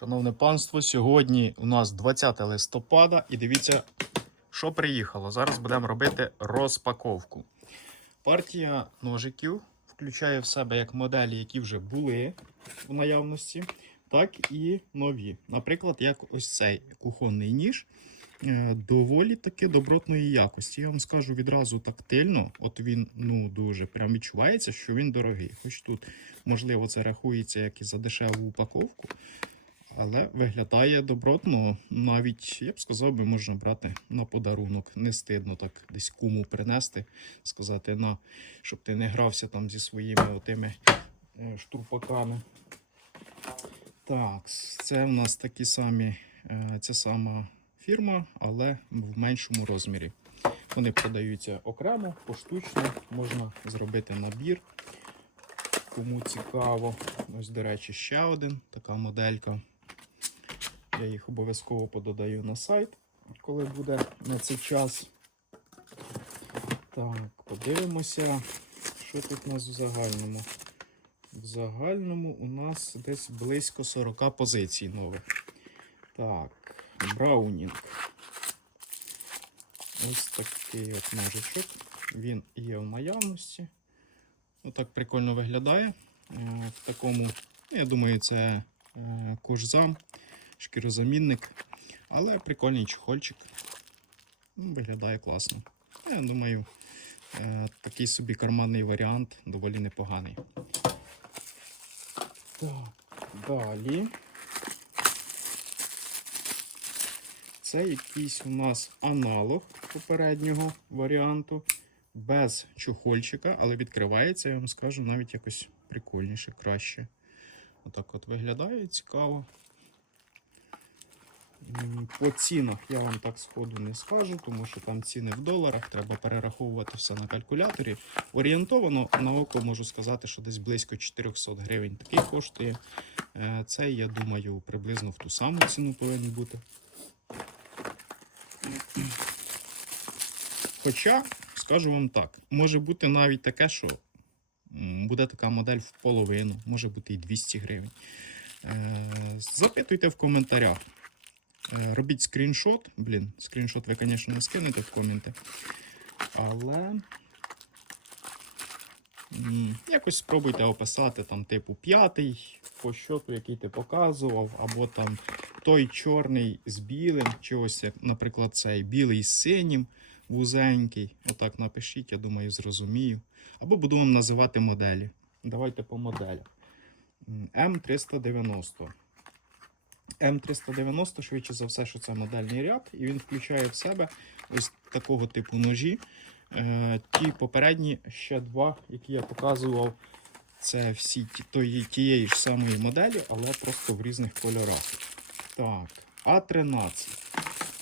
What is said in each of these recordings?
Шановне панство, сьогодні у нас 20 листопада і дивіться, що приїхало. Зараз будемо робити розпаковку. Партія ножиків включає в себе як моделі, які вже були в наявності, так і нові. Наприклад, як ось цей кухонний ніж. е, Доволі таки добротної якості. Я вам скажу відразу тактильно, от він ну дуже прям відчувається, що він дорогий. Хоч тут, можливо, це рахується як і за дешеву упаковку, але виглядає добротно. Навіть, я б сказав, би, можна брати на подарунок. Не стидно так десь куму принести, сказати, на, щоб ти не грався там зі своїми отими е, штурпаками. Так, це в нас такі самі, е, ця сама фірма, але в меншому розмірі. Вони продаються окремо, поштучно, можна зробити набір. Кому цікаво. Ось, до речі, ще один така моделька. Я їх обов'язково пододаю на сайт, коли буде на цей час. Так, подивимося, що тут у нас в загальному. В загальному у нас десь близько 40 позицій нових. Так, Браунінг. Ось такий от ножичок. Він є в наявності. Отак прикольно виглядає. Е, В такому, ну, я думаю, це е, кожзам, шкірозамінник. Але прикольний чехольчик. Ну, Виглядає класно. Я думаю, е, такий собі карманний варіант доволі непоганий. Так, далі. Це якийсь у нас аналог попереднього варіанту без чохольчика, але відкривається, я вам скажу, навіть якось прикольніше, краще. Отак от виглядає цікаво. По цінах я вам так сходу не скажу, тому що там ціни в доларах, треба перераховувати все на калькуляторі. Орієнтовано на око можу сказати, що десь близько 400 гривень такий коштує. Е, Цей, я думаю, приблизно в ту саму ціну повинен бути. Хоча, скажу вам так, може бути навіть таке, що буде така модель в половину, може бути і 200 гривень. Е, Запитуйте в коментарях. Е, Робіть скріншот. Блін, скріншот ви, звісно, не скинете в коменти. Але якось спробуйте описати там, типу, п'ятий по щоту, який ти показував, або там той чорний з білим, чи ось, наприклад, цей білий з синім, вузенький. Отак напишіть, я думаю, зрозумію. Або буду вам називати моделі. Давайте по моделях. М, М390. М390, швидше за все, що це модельний ряд, і він включає в себе ось такого типу ножі. Е, ті попередні ще два, які я показував, це всі тої, тієї ж самої моделі, але просто в різних кольорах. Так, А13.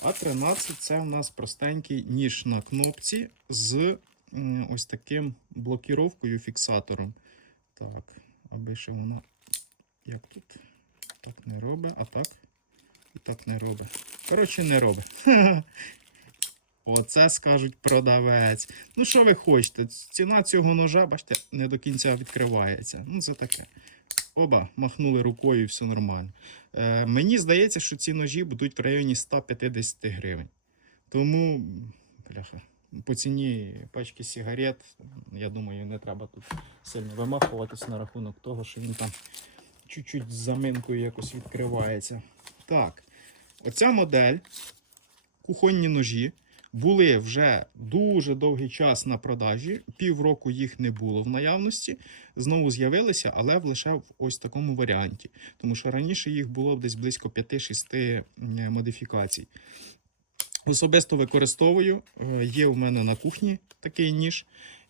А13 це у нас простенький ніж на кнопці з ось таким блокіровкою, фіксатором. Так, аби ще воно як тут так не робить, а так і так не робить. Коротше, не робить. Оце скажуть продавець. Ну, що ви хочете? Ціна цього ножа, бачите, не до кінця відкривається. Ну, це таке. Оба махнули рукою і все нормально. Е, мені здається, що ці ножі будуть в районі 150 гривень. Тому, бляха, по ціні пачки сигарет, я думаю, не треба тут сильно вимахуватись на рахунок того, що він там чуть-чуть з заминкою якось відкривається. Так, оця модель, кухонні ножі, були вже дуже довгий час на продажі. Півроку їх не було в наявності. Знову з'явилися, але лише в ось такому варіанті. Тому що раніше їх було десь близько 5-6 модифікацій. Особисто використовую. Е, Є у мене на кухні такий ніж.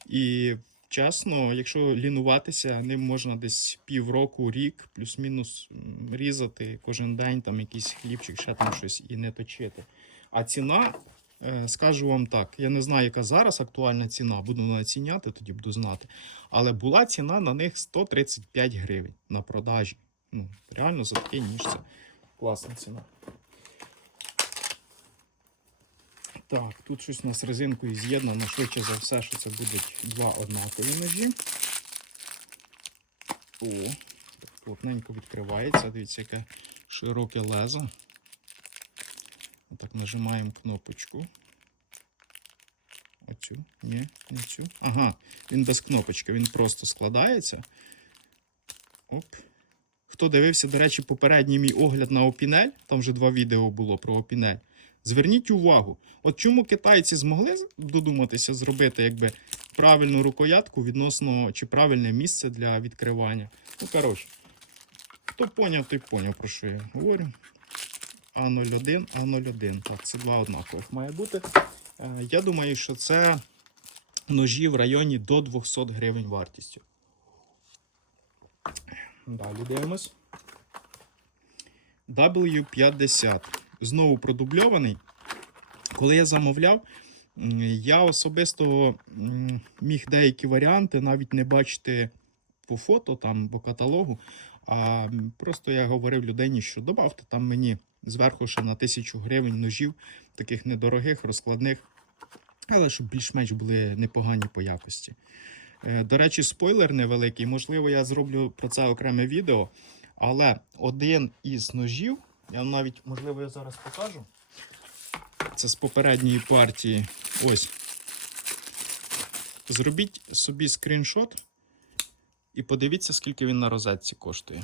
І чесно, якщо лінуватися, ним можна десь півроку, рік, плюс-мінус різати кожен день, там якийсь хлібчик, ще там щось і не точити. А ціна, е, скажу вам так, я не знаю, яка зараз актуальна ціна, буду націняти, тоді буду знати. Але була ціна на них 135 гривень на продажі. Ну, реально за такий ніж це класна ціна. Так, тут щось у нас резинкою з'єднано, швидше за все, що це будуть два однакові ножі. О, так плотненько відкривається. Дивіться, яке широке лезо. Отак нажимаємо кнопочку. Оцю? Ні, не цю. Ага, він без кнопочки, він просто складається. Оп. Хто дивився, до речі, попередній мій огляд на опінель, там вже два відео було про опінель. Зверніть увагу, от чому китайці змогли додуматися зробити якби правильну рукоятку відносно чи правильне місце для відкривання. Ну, коротше, хто поняв, той поняв, про що я говорю. А01, А01. Так, це два однакових має бути. Е, Я думаю, що це ножі в районі до 200 гривень вартістю. Далі дивимось. W50. Знову продубльований. Коли я замовляв, я особисто міг деякі варіанти навіть не бачити по фото там по каталогу. А просто я говорив людині, що добавте там мені зверху ще на 1000 гривень ножів, таких недорогих, розкладних, але щоб більш-менш були непогані по якості. Е, До речі, спойлер невеликий. Можливо, я зроблю про це окреме відео. Але один із ножів, я навіть, можливо, я зараз покажу. Це з попередньої партії. Ось. Зробіть собі скріншот і подивіться, скільки він на розетці коштує.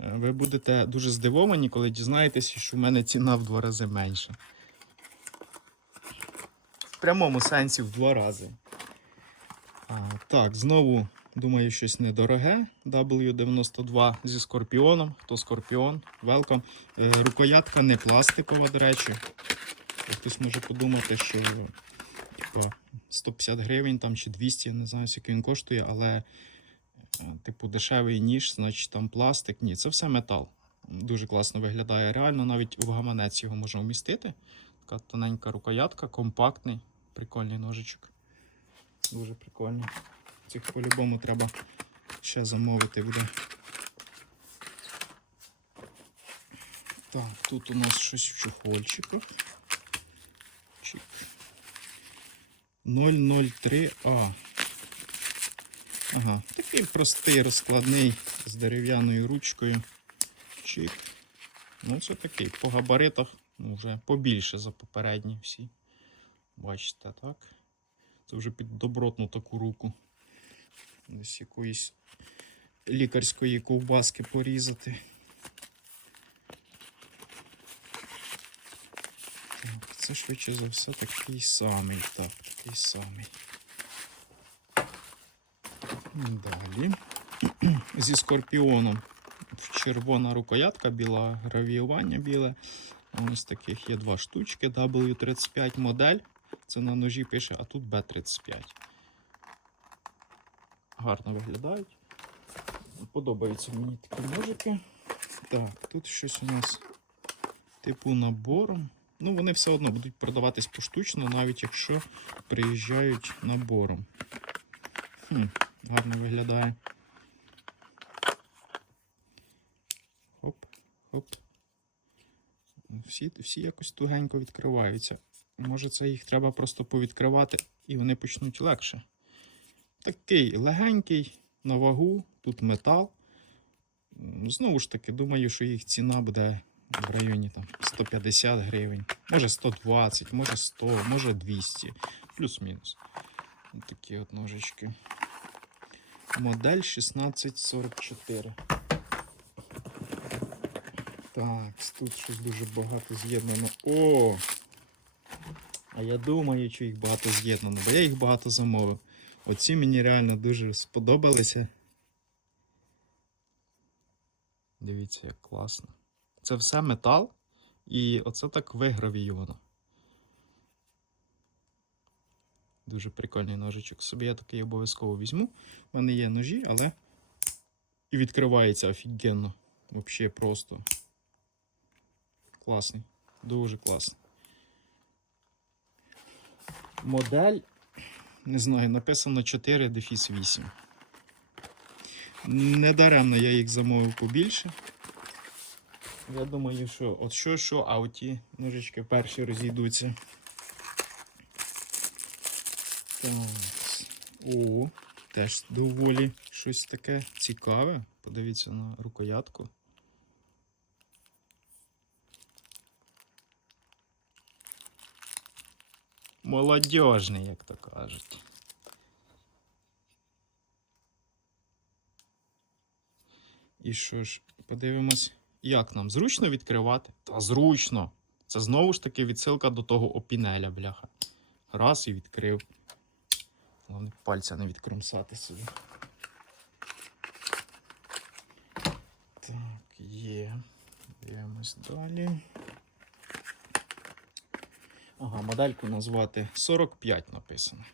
Е, Ви будете дуже здивовані, коли дізнаєтеся, що в мене ціна в два рази менша. В прямому сенсі в два рази. А, так, знову думаю, щось недороге. W92 зі скорпіоном. Хто скорпіон? Welcome. Е, рукоятка не пластикова, до речі. Хтось може подумати, що типу, 150 гривень там, чи 200, я не знаю, скільки він коштує, але е, типу дешевий ніж, значить там пластик. Ні, це все метал. Дуже класно виглядає. Реально навіть в гаманець його можна вмістити. Така тоненька рукоятка, компактний, прикольний ножичок. Дуже прикольний. Цих по-любому треба ще замовити буде. Так, тут у нас щось в чохольчиках. Чик. 003А. Ага, такий простий розкладний з дерев'яною ручкою. Чик. Ну, це такий по габаритах ну, вже побільше за попередні всі. Бачите, так? Це вже під добротну таку руку. Десь якоїсь лікарської ковбаски порізати. Так, це швидше за все такий самий. Так, такий самий. Далі. Зі скорпіоном. Червона рукоятка, біла гравіювання біле. Ось таких є два штучки. W35 модель. Це на ножі пише, а тут B35. Гарно виглядають. Подобаються мені такі ножики. Так, тут щось у нас типу набором. Ну, вони все одно будуть продаватись поштучно, навіть якщо приїжджають набором. Хм, гарно виглядає. Хоп, хоп. Всі, всі якось тугенько відкриваються. Може, це їх треба просто повідкривати і вони почнуть легше. Такий легенький на вагу, тут метал. Знову ж таки, думаю, що їх ціна буде в районі там, 150 гривень, може 120, може 100, може 200, плюс-мінус. Такі от ножички. Модель 1644. Так, тут щось дуже багато з'єднано. О! А я думаю, що їх багато з'єднано, бо я їх багато замовив. Оці мені реально дуже сподобалися. Дивіться, як класно. Це все метал, і оце так вигравійовано. Дуже прикольний ножичок. Собі я такий обов'язково візьму. У мене є ножі, але і відкривається офігенно. Взагалі просто. Класний. Дуже класний. Модель, не знаю, написано 4 дефіс 8. Недаремно я їх замовив побільше. Я думаю, що от що, що, а оті ножички перші розійдуться. Так. О, теж доволі щось таке цікаве. Подивіться на рукоятку. Молодіжний, як то кажуть. І що ж, подивимось, як нам зручно відкривати? Та зручно. Це знову ж таки відсилка до того опінеля, бляха. Раз і відкрив. Головне пальця не відкромсати собі. Так, є. Дивимось далі. Ага, модельку назвати 45 написано.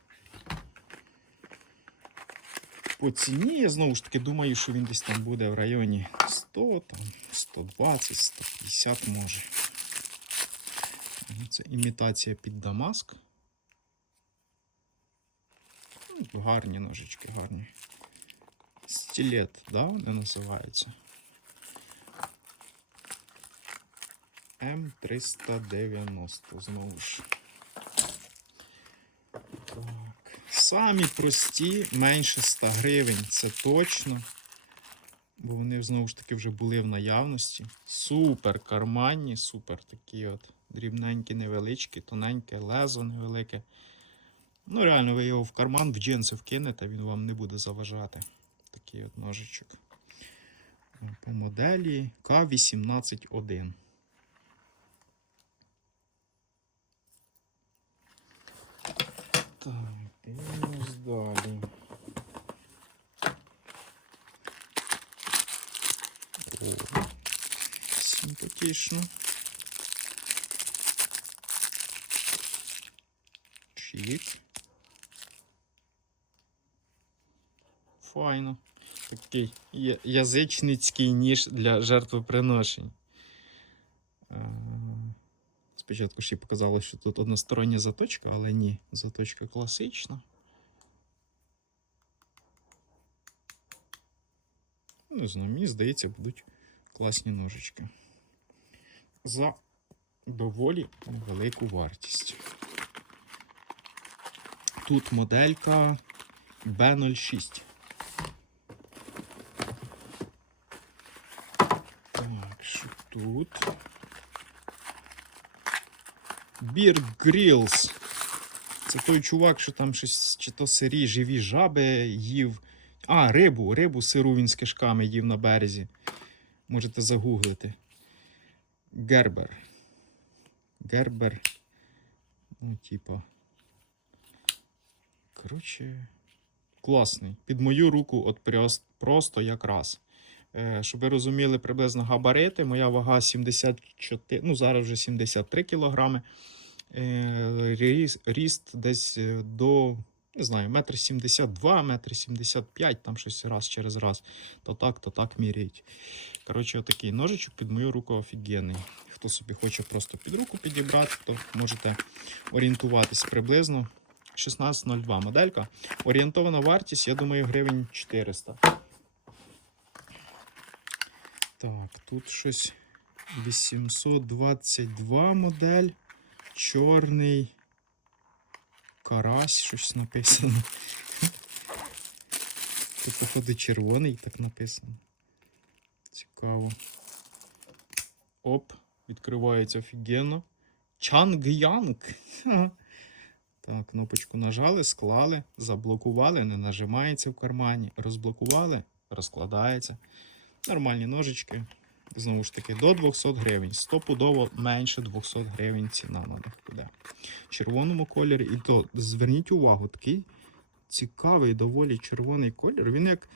По ціні я знову ж таки думаю, що він десь там буде в районі 100, там, 120, 150 може. Це імітація під Дамаск. Ну, Гарні ножички, гарні. Стилет, да, вони називаються. М390 знову ж. Так. Самі прості, менше 100 гривень, це точно. Бо вони знову ж таки вже були в наявності. Супер карманні, супер такі от дрібненькі, невеличкі, тоненьке, лезо невелике. Ну, реально, ви його в карман в джинси вкинете, він вам не буде заважати. Такий от ножичок. По моделі К181. Так, дивимось далі. О, симпатично. Чик. Файно. Такий язичницький ніж для жертвоприношень. Спочатку ще показалось, що тут одностороння заточка, але ні, заточка класична. Не знаю, мені здається, будуть класні ножички. За доволі велику вартість. Тут моделька B06. Так, що тут? Бір Грілс. Це той чувак, що там щось чи то сирі, живі жаби їв. А, рибу, рибу сиру він з кишками їв на березі. Можете загуглити. Гербер. Гербер. Ну, типа. Коротше, класний. Під мою руку от просто якраз. Е, щоб ви розуміли приблизно габарити, моя вага 74, ну зараз вже 73 кілограми. Е, ріс- ріст десь е, до, не знаю, метр 72, метр 75, там щось раз через раз. То так, то так міряють. Коротше, отакий ножичок під мою руку офігенний. Хто собі хоче просто під руку підібрати, то можете орієнтуватись приблизно. 1602 моделька. Орієнтована вартість, я думаю, гривень 400. Так, тут щось 822 модель. Чорний. Карась, щось написано. Тут, походу, червоний так написано. Цікаво. Оп, відкривається офігенно. Чанг-янг. Так, кнопочку нажали, склали, заблокували, не нажимається в кармані. Розблокували, розкладається. Нормальні ножички. Знову ж таки, до 200 гривень. Стопудово менше 200 гривень ціна на них буде. В червоному кольорі. І то зверніть увагу, такий цікавий, доволі червоний колір. Він, як,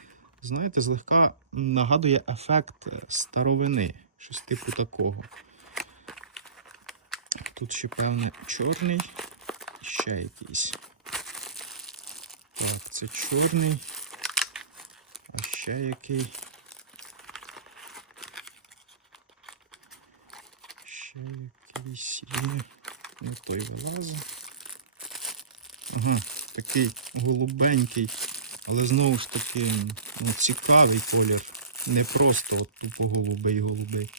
знаєте, злегка нагадує ефект е, старовини. Щось типу такого. Тут ще, певне, чорний. Ще якийсь. Так, це чорний. А ще який. Ще якийсь є. Не той вилазить. Ага, такий голубенький, але знову ж таки ну, цікавий колір. Не просто от тупо голубий голубий.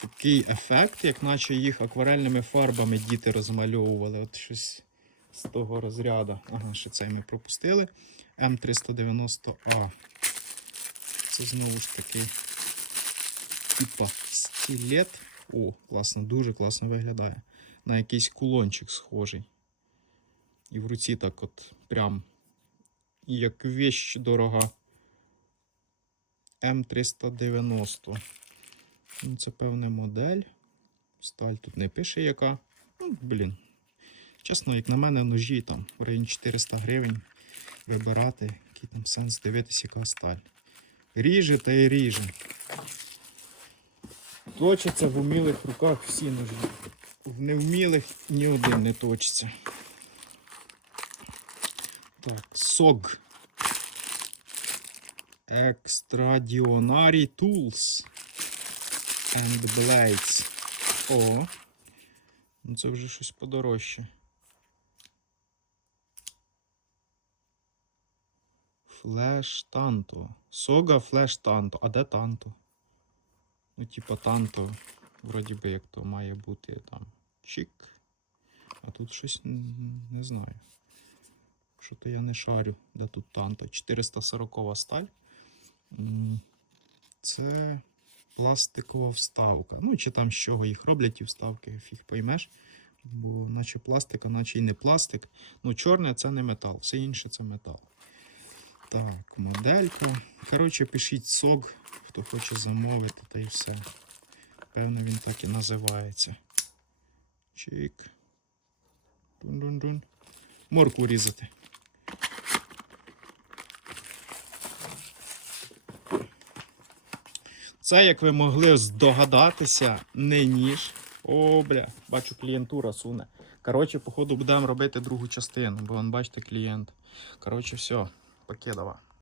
Такий ефект, як наче їх акварельними фарбами діти розмальовували. От щось з того розряду. Ага, ще цей ми пропустили. М390А. Це знову ж таки типа стилет. О, класно, дуже класно виглядає. На якийсь кулончик схожий. І в руці так от прям як вещь дорога. М390. Ну, це певна модель. Сталь тут не пише яка. Ну, блін. Чесно, як на мене, ножі там в районі 400 гривень вибирати. Який там сенс дивитися, яка сталь. Ріже та й ріже. Точаться в умілих руках всі ножі. В невмілих ні один не точиться. Так, SOG. Extraordinary Tools and Blades. О. Ну це вже щось подорожче. Флеш Танто. Сога Флеш Танто. А де Танто? Ну, типа Танто. Вроді би як то має бути там. Чик. А тут щось не знаю. Що то я не шарю, де тут Танто. 440 сталь. Це пластикова вставка. Ну, чи там з чого їх роблять ті вставки, фіг поймеш. Бо наче пластик, а наче і не пластик. Ну, чорне це не метал, все інше це метал. Так, моделька. Коротше, пишіть сок, хто хоче замовити, та і все. Певно, він так і називається. Чик. Дун-дун-дун. Морку різати. Це, як ви могли здогадатися, не ніж. О, бля, бачу, клієнтура суне. Коротше, походу, будемо робити другу частину, бо бачите, клієнт. Коротше, все, покидова.